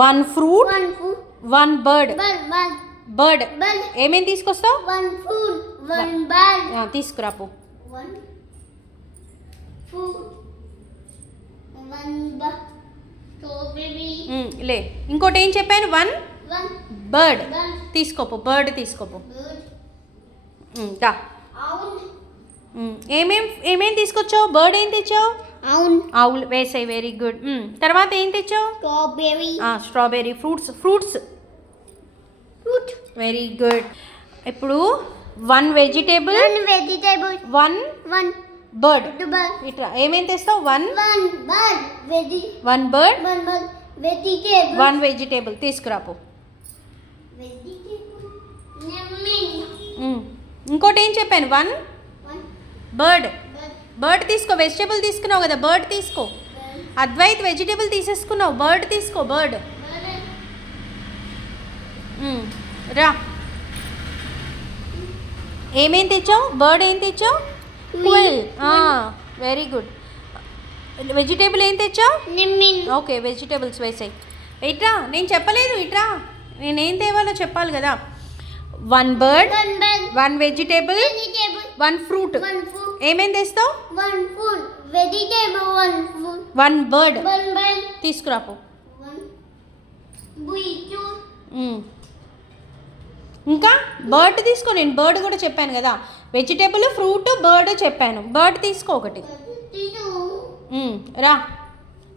One fruit, one bird. Bird ఏమేమి తీసుకొస్తావు? తీసుకురాపు. లే, ఇంకోటి ఏం చెప్పాను? వన్ బర్డ్ తీసుకోపో. బర్డ్ తీసుకోపో. దా. ఏమేం తీసుకొచ్చావు? బర్డ్ ఏం తెచ్చావు? ఆవుల్ వేసాయి. Very good. తర్వాత ఏం తెచ్చావు? స్ట్రాబెర్రీ. Fruits very good. ఇప్పుడు వన్ వెజిటేబుల్, వన్ బర్డ్. ఇట్లా ఏమేం తెస్తావు? వన్ బర్డ్, వన్ వెజిటేబుల్ తీసుకురాపు. ఇంకోటి ఏం చెప్పాను? వన్ బర్డ్ తీసుకో. వెజిటేబుల్ తీసుకున్నావు కదా, బర్డ్ తీసుకో. అద్వైత్ వెజిటేబుల్ తీసేసుకున్నావు, బర్డ్ తీసుకో. బర్డ్ రా. ఏమేం తెచ్చావు? బర్డ్ ఏం తెచ్చావు? Very good. వెజిటేబుల్ ఏం తెచ్చావు? ఓకే, వెజిటేబుల్స్ వేసాయి. ఇట్రా, నేను చెప్పలేదు. ఇట్రా, నేనేం తేవాలో చెప్పాలి కదా. One bird, one vegetable, one fruit. ఏమేం తెస్తావు? One bird తీసుకురాపు. ఇంకా బర్డ్ తీసుకో. నేను బర్డ్ కూడా చెప్పాను కదా. వెజిటేబుల్, ఫ్రూట్, బర్డ్ చెప్పాను. బర్డ్ తీసుకో ఒకటి. రా.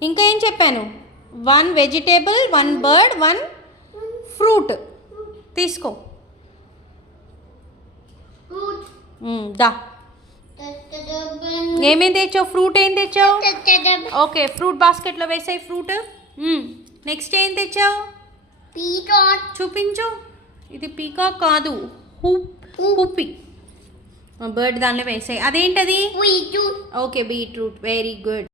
ఇంకా ఏం చెప్పాను? One vegetable, one bird, one fruit తీసుకో. దా. ఏమేం తెచ్చావు? ఫ్రూట్ ఏం తెచ్చావు? ఓకే, ఫ్రూట్ బాస్కెట్లో వేసాయి. ఫ్రూట్. నెక్స్ట్ ఏం తెచ్చావు? చూపించు. ఇది పీకాక్ కాదు, హూపీ. బర్డ్ దానిలో వేసాయి. అదేంటది? Okay, beetroot. Very good.